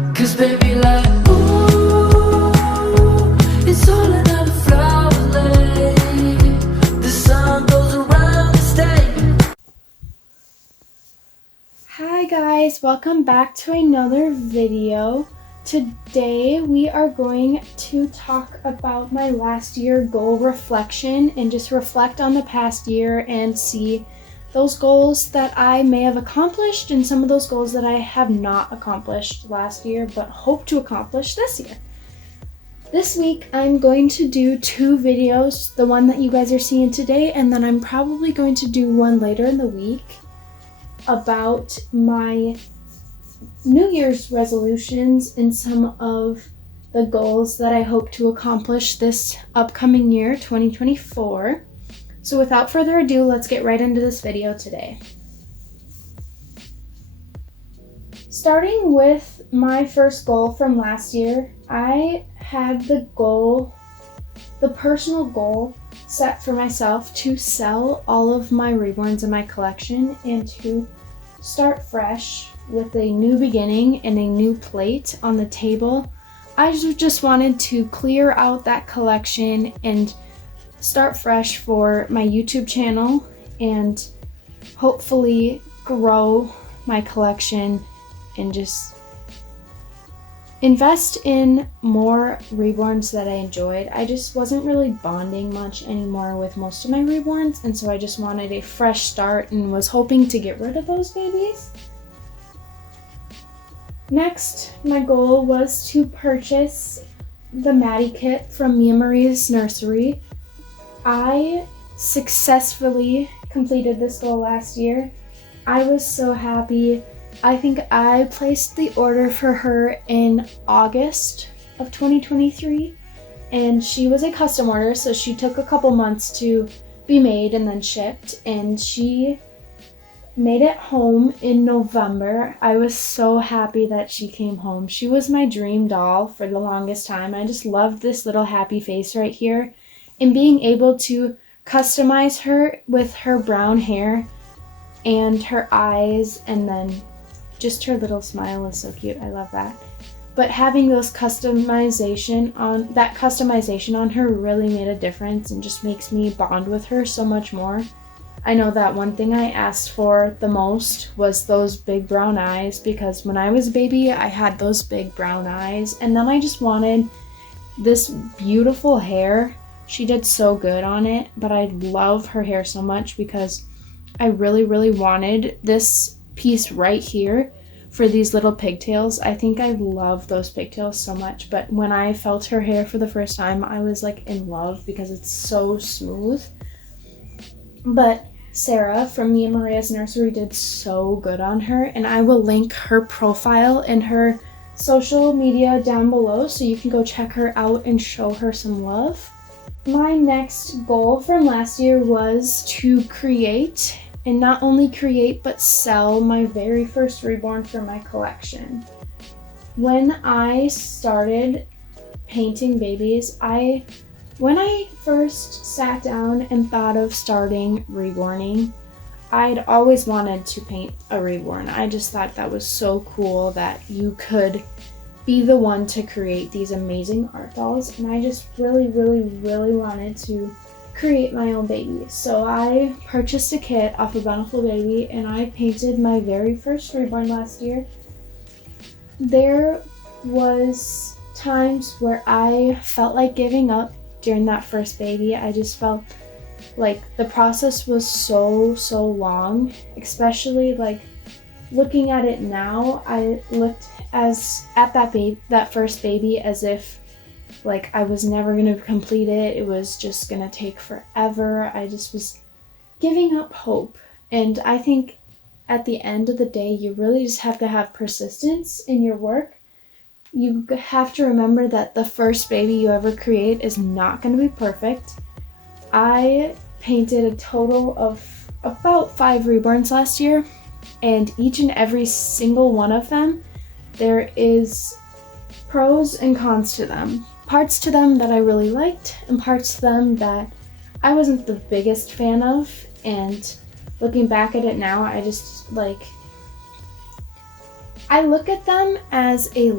'Cause baby, like, ooh, it's all another flower lay. The sun goes around the state. Hi guys, welcome back to another video. Today we are going to talk about my last year goal reflection and just reflect on the past year and see those goals that I may have accomplished and some of those goals that I have not accomplished last year but hope to accomplish this year. This week I'm going to do two videos, the one that you guys are seeing today, and then I'm probably going to do one later in the week about my New Year's resolutions and some of the goals that I hope to accomplish this upcoming year, 2024. So without further ado, let's get right into this video today. Starting with my first goal from last year, I had the personal goal set for myself to sell all of my reborns in my collection and to start fresh with a new beginning and a new plate on the table. I just wanted to clear out that collection and start fresh for my YouTube channel and hopefully grow my collection and just invest in more reborns that I enjoyed. I just wasn't really bonding much anymore with most of my reborns, and so I just wanted a fresh start and was hoping to get rid of those babies. Next, my goal was to purchase the Maddie kit from me and Marie's Nursery. I successfully completed this goal last year. I was so happy. I think I placed the order for her in August of 2023, and she was a custom order, so she took a couple months to be made and then shipped, and she made it home in November. I was so happy that she came home. She was my dream doll for the longest time. I just loved this little happy face right here, and being able to customize her with her brown hair and her eyes, and then just her little smile is so cute. I love that. But having those customization on her really made a difference and just makes me bond with her so much more. I know that one thing I asked for the most was those big brown eyes, because when I was a baby I had those big brown eyes, and then I just wanted this beautiful hair. She did so good on it, but I love her hair so much because I really wanted this piece right here for these little pigtails. I think I love those pigtails so much, but when I felt her hair for the first time, I was like in love because it's so smooth. But Sarah from me and Maria's Nursery did so good on her, and I will link her profile and her social media down below so you can go check her out and show her some love. My next goal from last year was to create, and not only create but sell, my very first reborn for my collection. When I started painting babies, when I first sat down and thought of starting reborning, I'd always wanted to paint a reborn. I just thought that was so cool that you could be the one to create these amazing art dolls, and I just really wanted to create my own baby. So I purchased a kit off of Bountiful Baby and I painted my very first reborn last year. There was times where I felt like giving up during that first baby. I just felt like the process was so long, especially like looking at it now. I looked at that first baby as if like I was never gonna complete it. It was just gonna take forever. I just was giving up hope. And I think at the end of the day, you really just have to have persistence in your work. You have to remember that the first baby you ever create is not gonna be perfect. I painted a total of about 5 reborns last year, and each and every single one of them, there is pros and cons to them. Parts to them that I really liked and parts to them that I wasn't the biggest fan of, and looking back at it now, I just like I look at them as I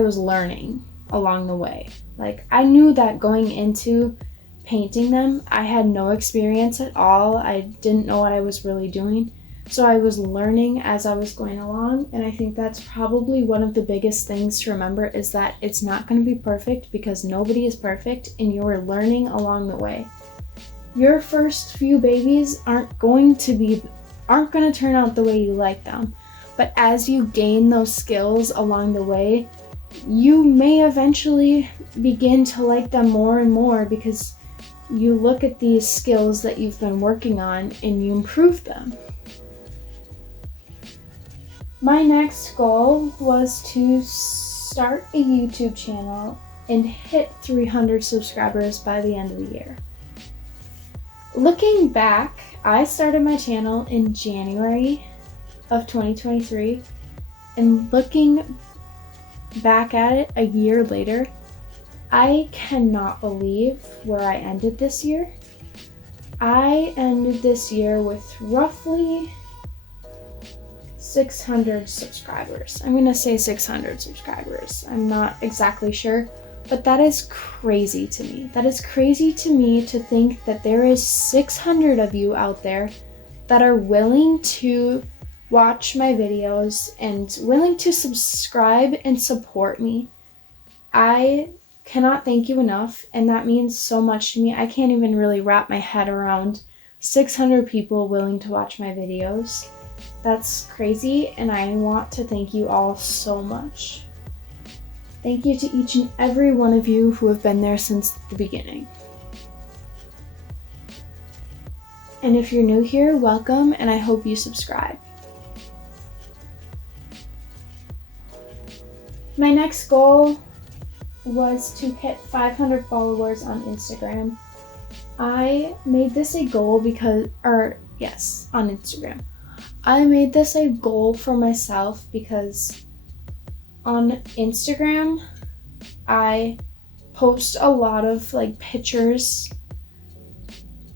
was learning along the way. Like, I knew that going into painting them, I had no experience at all. I didn't know what I was really doing. So I was learning as I was going along, and I think that's probably one of the biggest things to remember, is that it's not going to be perfect, because nobody is perfect, and you're learning along the way. Your first few babies aren't going to turn out the way you like them, but as you gain those skills along the way, you may eventually begin to like them more and more, because you look at these skills that you've been working on and you improve them. My next goal was to start a YouTube channel and hit 300 subscribers by the end of the year. Looking back, I started my channel in January of 2023, and looking back at it a year later, I cannot believe where I ended this year. I ended this year with roughly 600 subscribers. I'm gonna say 600 subscribers. I'm not exactly sure, but that is crazy to me. That is crazy to me to think that there is 600 of you out there that are willing to watch my videos and willing to subscribe and support me. I cannot thank you enough, and that means so much to me. I can't even really wrap my head around 600 people willing to watch my videos. That's crazy, and I want to thank you all so much. Thank you to each and every one of you who have been there since the beginning. And if you're new here, welcome, and I hope you subscribe. My next goal was to hit 500 followers on Instagram. I made this a goal on Instagram. I made this a goal for myself because on Instagram, I post a lot of pictures,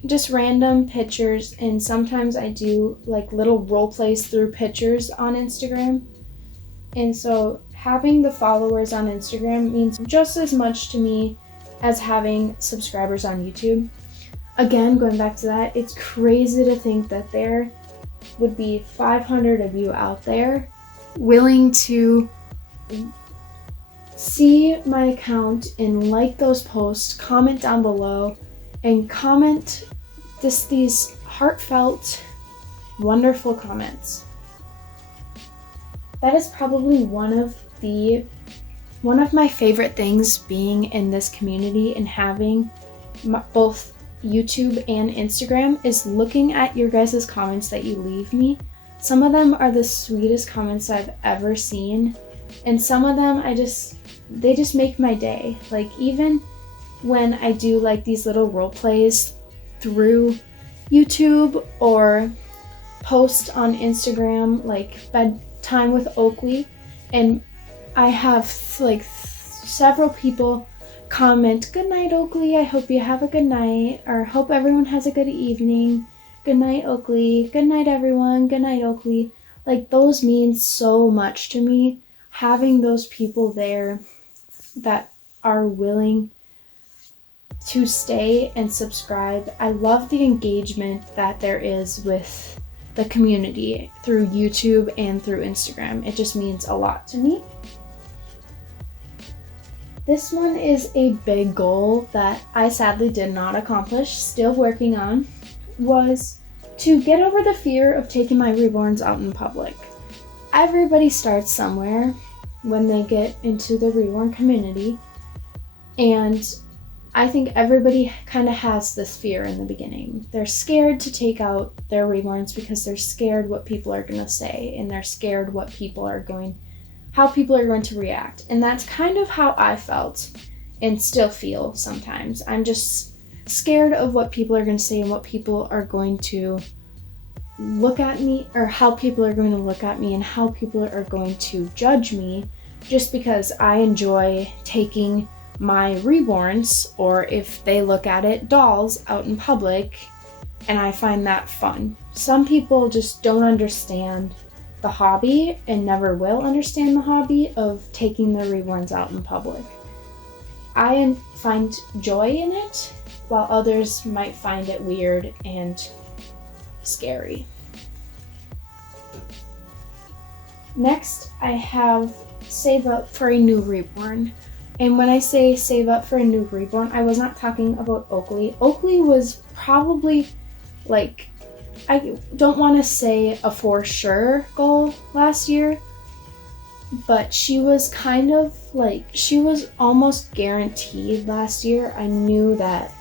just random pictures, and sometimes I do little role plays through pictures on Instagram. And so having the followers on Instagram means just as much to me as having subscribers on YouTube. Again, going back to that, it's crazy to think that there would be 500 of you out there willing to see my account and like those posts, comment down below, and comment these heartfelt, wonderful comments. That is probably one of my favorite things being in this community and having both YouTube and Instagram, is looking at your guys' comments that you leave me. Some of them are the sweetest comments I've ever seen, and some of them they just make my day. Even when I do these little role plays through YouTube or post on Instagram, bedtime with Oakleigh, and I have several people comment, "Good night, Oakleigh, I hope you have a good night," or "Hope everyone has a good evening. Good night, Oakleigh. Good night, everyone. Good night, Oakleigh." Those mean so much to me, having those people there that are willing to stay and subscribe. I love the engagement that there is with the community through YouTube and through Instagram. It just means a lot to me. This one is a big goal that I sadly did not accomplish, still working on, was to get over the fear of taking my reborns out in public. Everybody starts somewhere when they get into the reborn community, and I think everybody kind of has this fear in the beginning. They're scared to take out their reborns because they're scared what people are going to say, and they're scared how people are going to react. And that's kind of how I felt and still feel sometimes. I'm just scared of what people are going to say and what people are going to look at me, or how people are going to look at me and how people are going to judge me, just because I enjoy taking my reborns, or if they look at it, dolls, out in public, and I find that fun. Some people just don't understand the hobby and never will understand the hobby of taking the reborns out in public. I find joy in it, while others might find it weird and scary. Next, I have save up for a new reborn. And when I say save up for a new reborn, I was not talking about Oakleigh. Oakleigh was probably like, I don't want to say a for sure goal last year, but she was kind of like, she was almost guaranteed last year. I knew that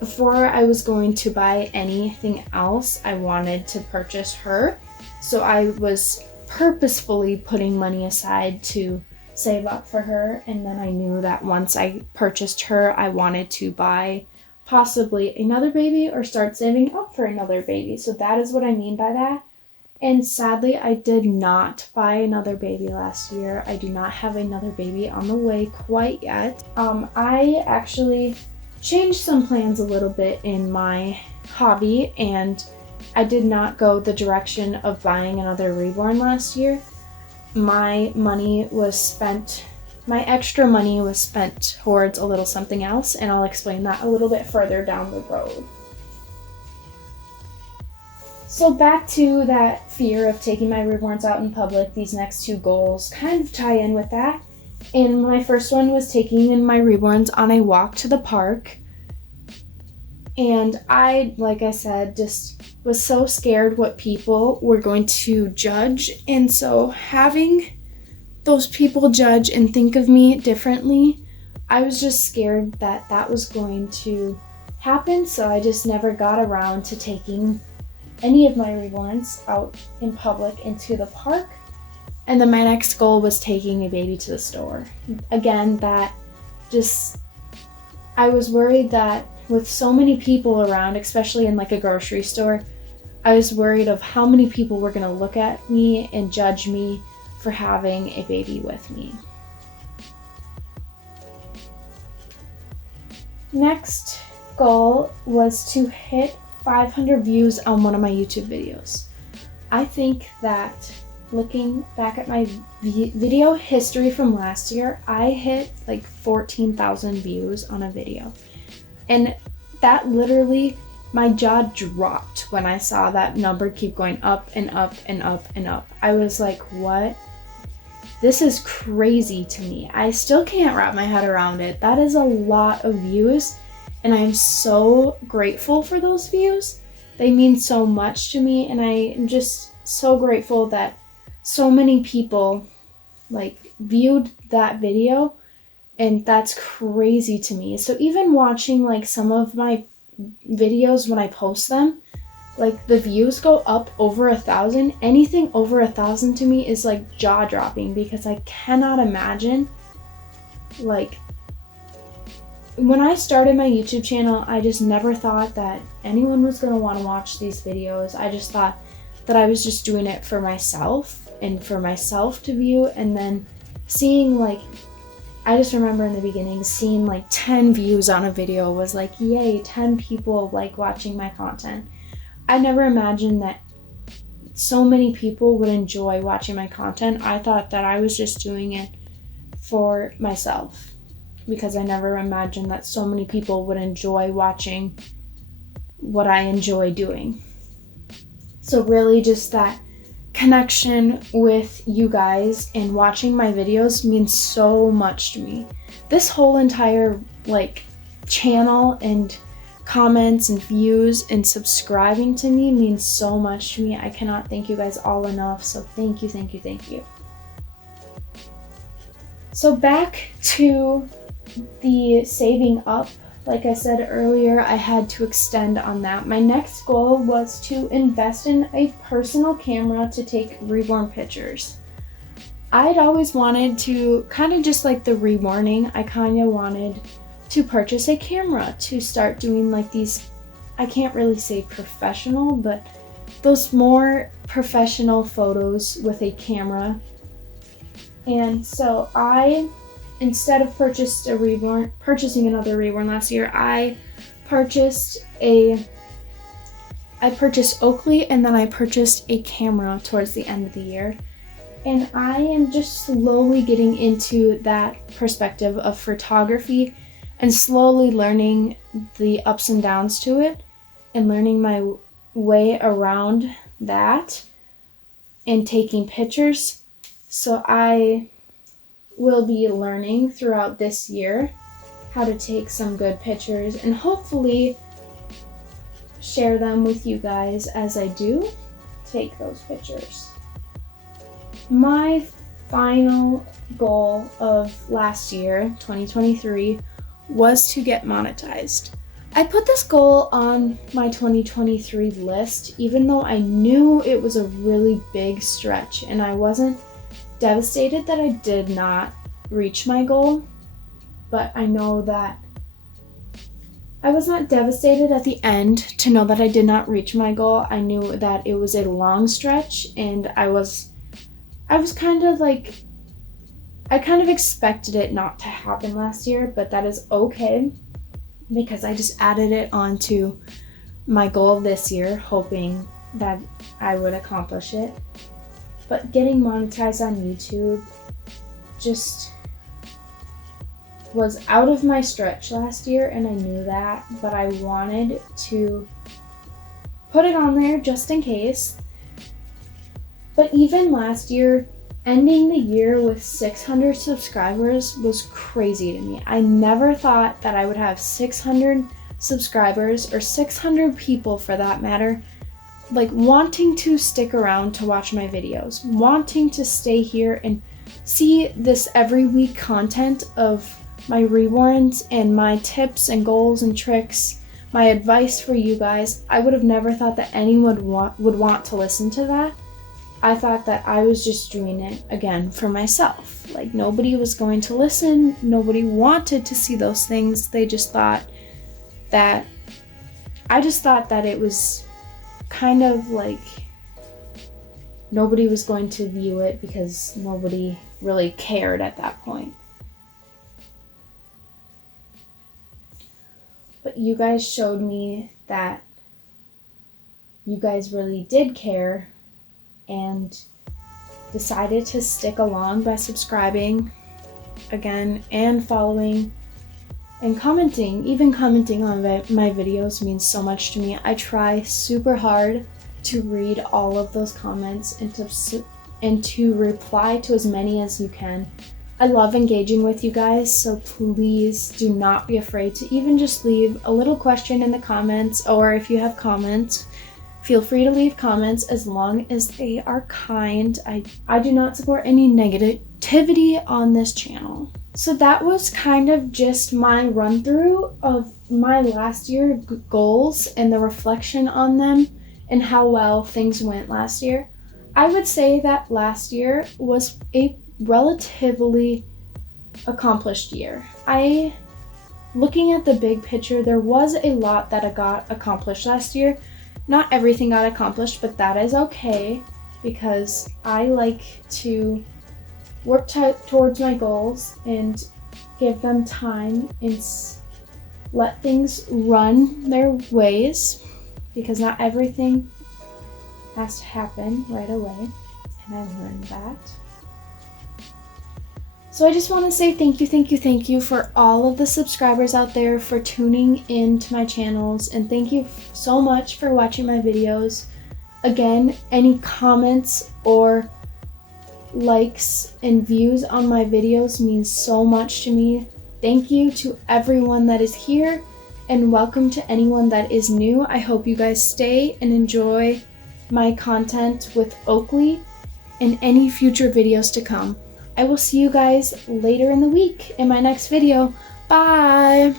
before I was going to buy anything else, I wanted to purchase her. So I was purposefully putting money aside to save up for her, and then I knew that once I purchased her, I wanted to buy possibly another baby or start saving up for another baby. So that is what I mean by that. And sadly, I did not buy another baby last year. I do not have another baby on the way quite yet. I actually changed some plans a little bit in my hobby, and I did not go the direction of buying another reborn last year. My extra money was spent towards a little something else, and I'll explain that a little bit further down the road. So back to that fear of taking my reborns out in public, these next two goals kind of tie in with that. And my first one was taking my reborns on a walk to the park. And I, like I said, just was so scared what people were going to judge. And so having those people judge and think of me differently, I was just scared that that was going to happen. So I just never got around to taking any of my reborns out in public into the park. And then my next goal was taking a baby to the store. Again, I was worried that with so many people around, especially in like a grocery store, I was worried of how many people were going to look at me and judge me for having a baby with me. Next goal was to hit 500 views on one of my YouTube videos. I think that looking back at my video history from last year, I hit like 14,000 views on a video. And that literally, my jaw dropped when I saw that number keep going up and up and up and up. I was like, what? This is crazy to me. I still can't wrap my head around it. That is a lot of views, and I'm so grateful for those views. They mean so much to me, and I am just so grateful that so many people like viewed that video. And that's crazy to me. So even watching like some of my videos when I post them, like the views go up over 1,000. Anything over 1,000 to me is like jaw dropping, because I cannot imagine, like, when I started my YouTube channel, I just never thought that anyone was going to want to watch these videos. I just thought that I was just doing it for myself and for myself to view. And then seeing like, I just remember in the beginning seeing like 10 views on a video was like, yay, 10 people like watching my content. I never imagined that so many people would enjoy watching my content. I thought that I was just doing it for myself, because I never imagined that so many people would enjoy watching what I enjoy doing. So really just that connection with you guys and watching my videos means so much to me. This whole entire like channel and comments and views and subscribing to me means so much to me. I cannot thank you guys all enough. So thank you, thank you, thank you. So back to the saving up. Like I said earlier, I had to extend on that. My next goal was to invest in a personal camera to take reborn pictures. I'd always wanted to, kind of just like the reborning, I kind of wanted to purchase a camera to start doing like these, I can't really say professional, but those more professional photos with a camera. And so instead of purchasing another reborn last year, I purchased a I purchased Oakleigh, and then I purchased a camera towards the end of the year. And I am just slowly getting into that perspective of photography and slowly learning the ups and downs to it and learning my way around that and taking pictures. So I will be learning throughout this year how to take some good pictures and hopefully share them with you guys as I do take those pictures. My final goal of last year, 2023, was to get monetized. I put this goal on my 2023 list, even though I knew it was a really big stretch, and I wasn't devastated that I did not reach my goal, but I know that I was not devastated at the end to know that I did not reach my goal. I knew that it was a long stretch, and I was kind of like, I kind of expected it not to happen last year, but that is okay because I just added it onto my goal this year, hoping that I would accomplish it. But getting monetized on YouTube just was out of my stretch last year, and I knew that, but I wanted to put it on there just in case. But even last year, ending the year with 600 subscribers was crazy to me. I never thought that I would have 600 subscribers, or 600 people for that matter, like wanting to stick around to watch my videos, wanting to stay here and see this every week content of my reborns and my tips and goals and tricks, my advice for you guys. I would have never thought that anyone would want to listen to that. I thought that I was just doing it again for myself. Like nobody was going to listen, nobody wanted to see those things. They just thought that, I just thought that it was kind of like nobody was going to view it because nobody really cared at that point. But you guys showed me that you guys really did care and decided to stick along by subscribing again and following and commenting. Even commenting on my videos means so much to me. I try super hard to read all of those comments and to reply to as many as you can. I love engaging with you guys, so please do not be afraid to even just leave a little question in the comments, or if you have comments, feel free to leave comments as long as they are kind. I do not support any negativity on this channel. So that was kind of just my run through of my last year goals and the reflection on them and how well things went last year. I would say that last year was a relatively accomplished year. Looking at the big picture, there was a lot that I got accomplished last year. Not everything got accomplished, but that is okay because I like to work towards my goals and give them time and let things run their ways, because not everything has to happen right away, and I've learned that. So I just want to say thank you for all of the subscribers out there for tuning in to my channels, and thank you so much for watching my videos. Again, any comments or likes and views on my videos means so much to me. Thank you to everyone that is here, and welcome to anyone that is new. I hope you guys stay and enjoy my content with Oakleigh and any future videos to come. I will see you guys later in the week in my next video. Bye!